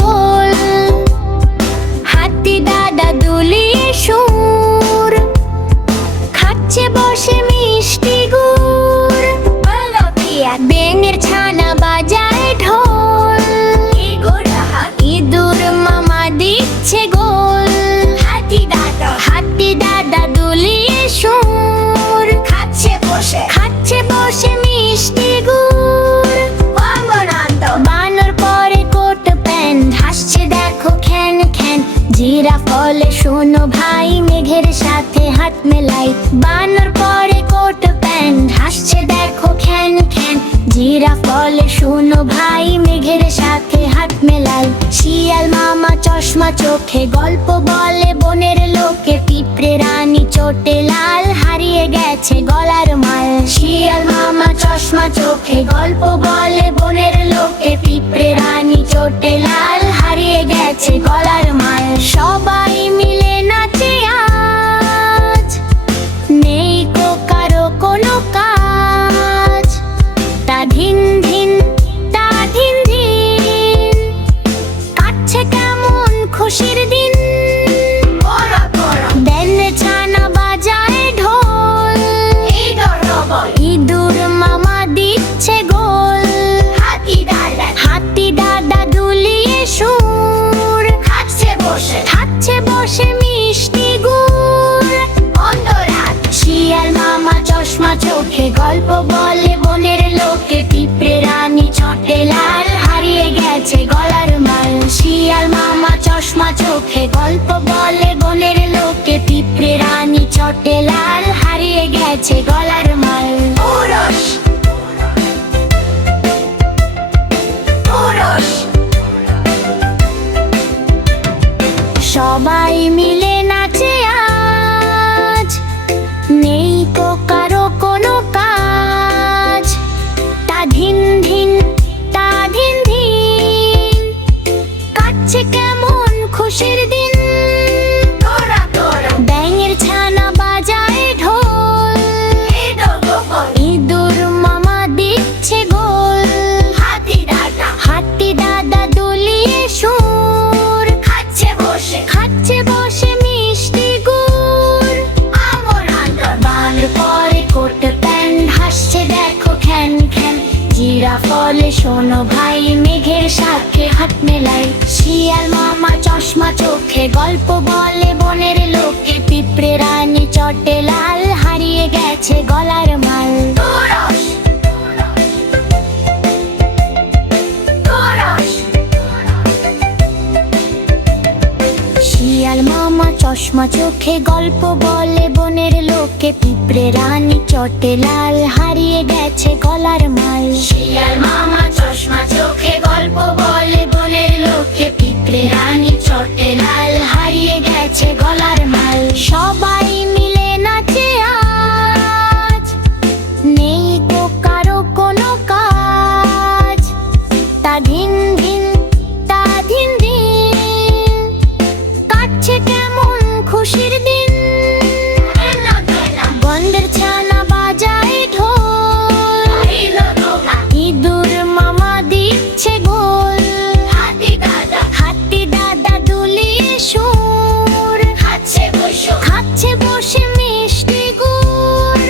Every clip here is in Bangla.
গোল। হাতি দাদা দুলিয়ে সুর, খাচ্ছে বসে মিষ্টি গুড়। ব্যাঙের ছানা বাজায় ঢোল, ইঁদুর মামা দিচ্ছে গোল। হাতি দাদা দুলিয়ে সুর, খাচ্ছে বসে মিষ্টি গুড়। বানর পরে কোট প্যান্ট, হাসছে দেখো খ্যান খ্যান। জিরাফ বলে শোনো ভাই, মেঘের সাথে হাত মেলাই। বানর পরে কোট প্যান্ট, হাসছে দেখো খ্যান খ্যান। জিরাফ বলে শোনো ভাই, মেঘের সাথে হাত মেলাই। শিয়াল মামা চশমা চোখে, গল্প বলে বনের লোকে। পিঁপড়ে রানী চোটে লাল, হারিয়ে গেছে গলার মাল। শিয়াল মামা চশমা চোখে, গল্প বলে বনের লোকে। পিঁপড়ে রানী চোটে লাল, হারিয়ে গেছে গলার মাল। সবাই মিলে নাচে আজ, নেই কো কারো কোনো কাজ। তা ধিন ধিন, তা ধিন ধিন, কাটছে কেমন খুশির দিন। ব্যাঙের ছানা বাজায় ঢোল, ইঁদুর মামা দিচ্ছে গোল। হাতি দাদা দুলিয়ে সুর, খাচ্ছে বসে মিষ্টি গুড়। শিয়াল মামা চশমা চোখে, গল্প বলে বনের লোকে। পিঁপড়ে রানী চটে লাল, হারিয়ে গেছে গলার মাল। শিয়াল মামা চশমা চোখে, গল্প বলে বনের লোকে। পিঁপড়ে রানী চটে লাল, হারিয়ে গেছে গলার মাল। সবাই মিলে নাচে আজ, নেই কো কারো কোনো কাজ। তা ধিন ধিন, তা ধিন ধিন, কাটছে কেমন খুশির দিন। ব্যাঙের ছানা বাজায় ঢোল, ইঁদুর মামা দিচ্ছে গোল। হাতি দাদা দুলিয়ে সুর, খাচ্ছে বসে মিষ্টি গুড়। বানর পরে কোট প্যান্ট, হাসছে দেখো খ্যান খ্যান। জিরাফ বলে শোনো ভাই, মেঘের সাথে হাত মেলাই। শিয়াল মামা চশমা চোখে, গল্প বলে বনের লোকে। পিঁপড়ে রানী চটে লাল, হারিয়ে গেছে গলার মাল। শিয়াল মামা চশমা চোখে, গল্প বলে বনের লোকে। পিঁপড়ে রানী চটে লাল, হারিয়ে গেছে গলার মাল। শিয়াল মামা চশমা চোখে, গল্প বলে বনের লোকে। পিঁপড়ে রানী চটে লাল, হারিয়ে গেছে গলার মাল। সবাই মিলে নাচে আজ, নেই কো কারো কোনো কাজ। তা ধিন ধিন, তা ধিন ধিন, কাটছে কেমন খুশির দিন। গন্ধের ছানা বাজায় ঢোল, ইঁদুর মামা দিচ্ছে গোল। হাতি দাদা দুলিয়ে সুর, খাচ্ছে বসে মিষ্টি গুড়।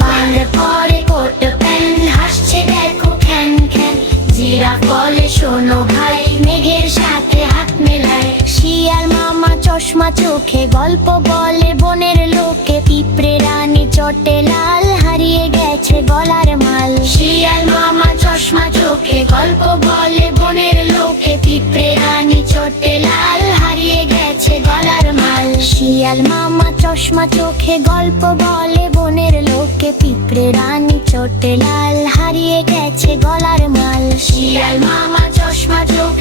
বানর পরে কোট প্যান্ট, হাসছে দেখো খ্যান খ্যান। জিরাফ বলে শোনো ভাই, মেঘের সাথে হাত মেলায়। শিয়াল মামা চশমা চোখে, গল্প বলে বনের লোকে। পিঁপড়ে রানী চটে লাল, হারিয়ে গেছে গলার মাল। শিয়াল মামা চশমা চোখে, গল্প বলে বনের লোকে। পিঁপড়ে রানী চটে লাল, হারিয়ে গেছে গলার মাল। শিয়াল মামা চশমা চোখে, গল্প বলে বনের লোকে। পিঁপড়ে রানী চটে লাল, হারিয়ে গেছে গলার মাল। শিয়াল মামা চশমা চোখে।